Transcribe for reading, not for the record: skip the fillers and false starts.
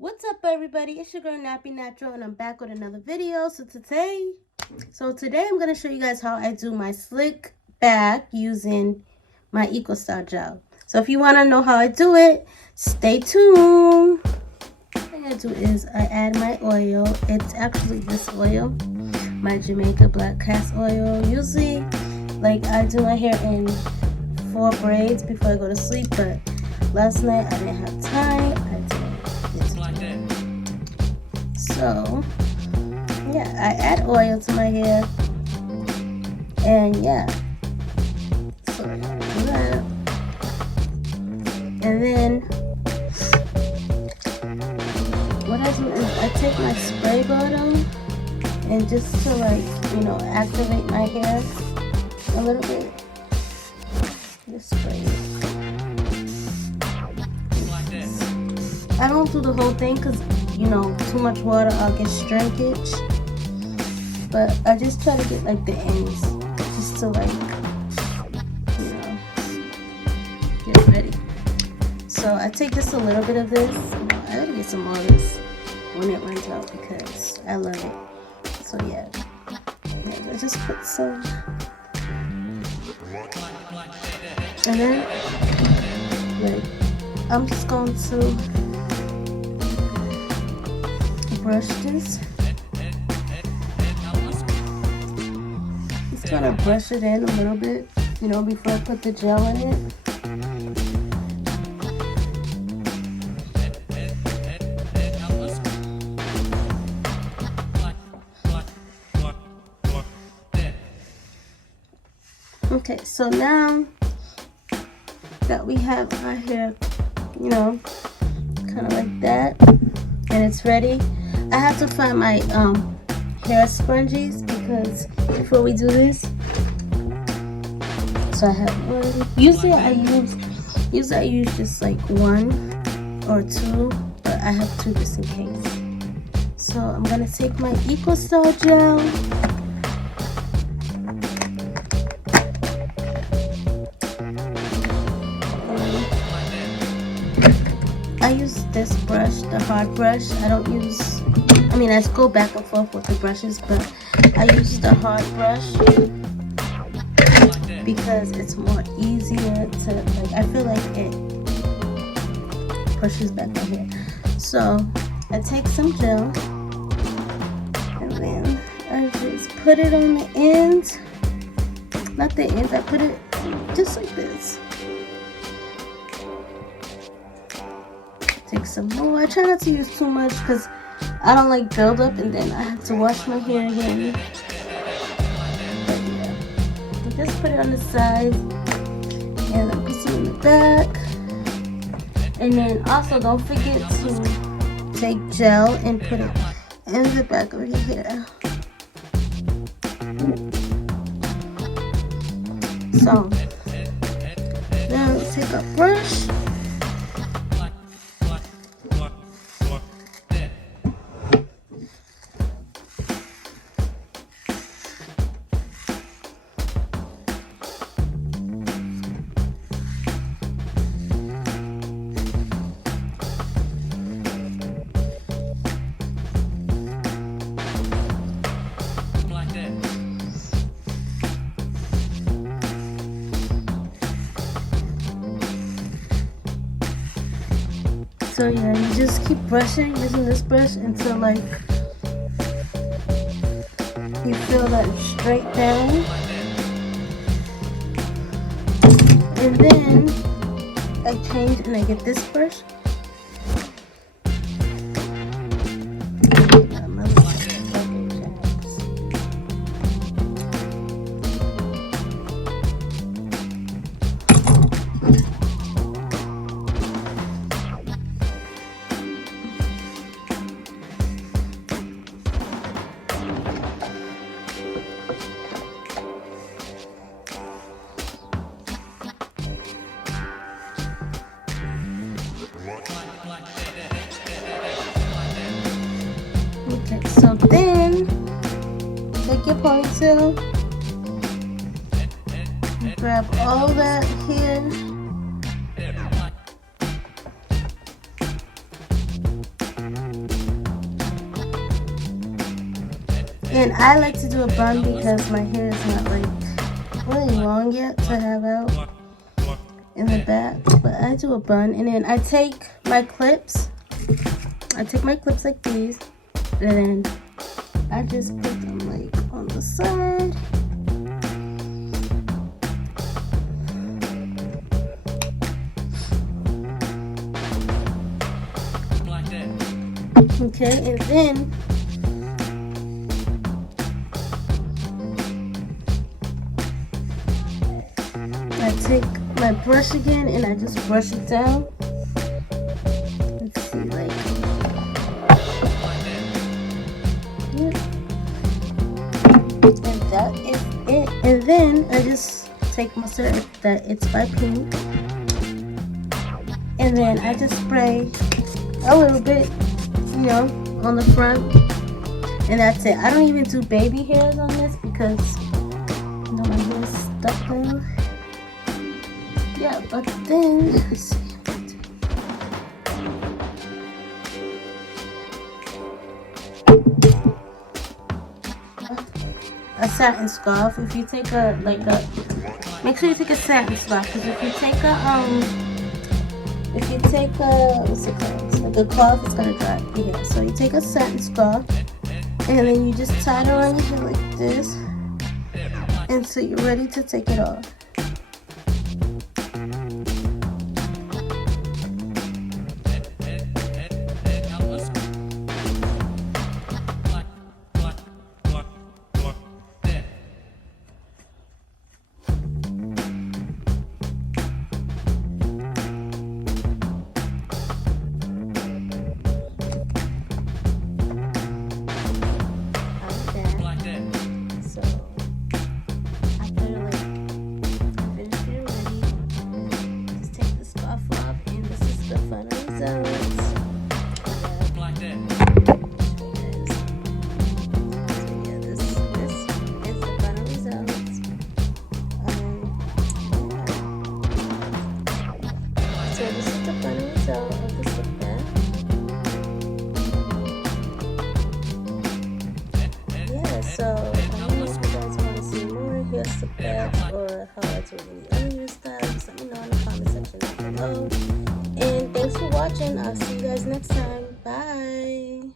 What's up, everybody? It's your girl Nappy Natural, and I'm back with another video. Today I'm going to show you guys how I do my slick back using my EcoStyle gel. So if you want to know how I do it, stay tuned. What I do is I add my oil. It's actually this oil, my Jamaica Black Cast oil. Usually, I do my hair in 4 braids before I go to sleep, but last night I didn't have time. So, yeah, I add oil to my hair, and yeah, so I do that, and then what I do is I take my spray bottle and just to activate my hair a little bit, just spray it. I don't do the whole thing because too much water, I'll get shrinkage. But I just try to get the ends, just to get ready. So I take just a little bit of this. I gotta get some more of this when it runs out because I love it. So yeah, I just put some, and then I'm just going to brush this. Just gonna brush it in a little bit, before I put the gel in it. Okay, so now that we have our hair, kind of like that, and it's ready, I have to find my hair sponges because before we do this, so I have one. Usually I use just 1 or 2, but I have 2 just in case. So I'm gonna take my EcoStyle gel. I use this brush, the hard brush. I go back and forth with the brushes, but I use the hard brush because it's more easier to, I feel like it pushes back my hair. So I take some gel and then I just put it on the ends. Not the ends, I put it just like this. Take some more. I try not to use too much because I don't like build up and then I have to wash my hair again. But yeah, just put it on the side and then put some in the back. And then also don't forget to take gel and put it in the back of your hair. So now take a brush. So yeah, you just keep brushing using this brush until you feel that it's straight down. And then I change and I get this brush. Okay, so then take your ponytail, grab all that here, And I like to do a bun because my hair is not like really long yet to have out in the back. But I do a bun, and then I take my clips. I take my clips like these, and then I just put them like on the side. Okay, and then I take my brush again and I just brush it down. Let's see, like, yeah. And that is it. And then I just take mustard that it's by Pink, and then I just spray a little bit, you know, on the front, and that's it. I don't even do baby hairs on this because, you know, my hair is stuck down. Yeah, but then let's see. A satin scarf. If you take a make sure you take a satin scarf, because if you take a what's it called, like a cloth, it's gonna dry your hair. So you take a satin scarf and then you just tie it around your hair like this until you're ready to take it off. So this is the final result of the slip back. Yeah, so I don't know if you guys want to see more hair slip backs or how I do any other hairstyles. Just let me know in the comment section down below. And thanks for watching. I'll see you guys next time. Bye.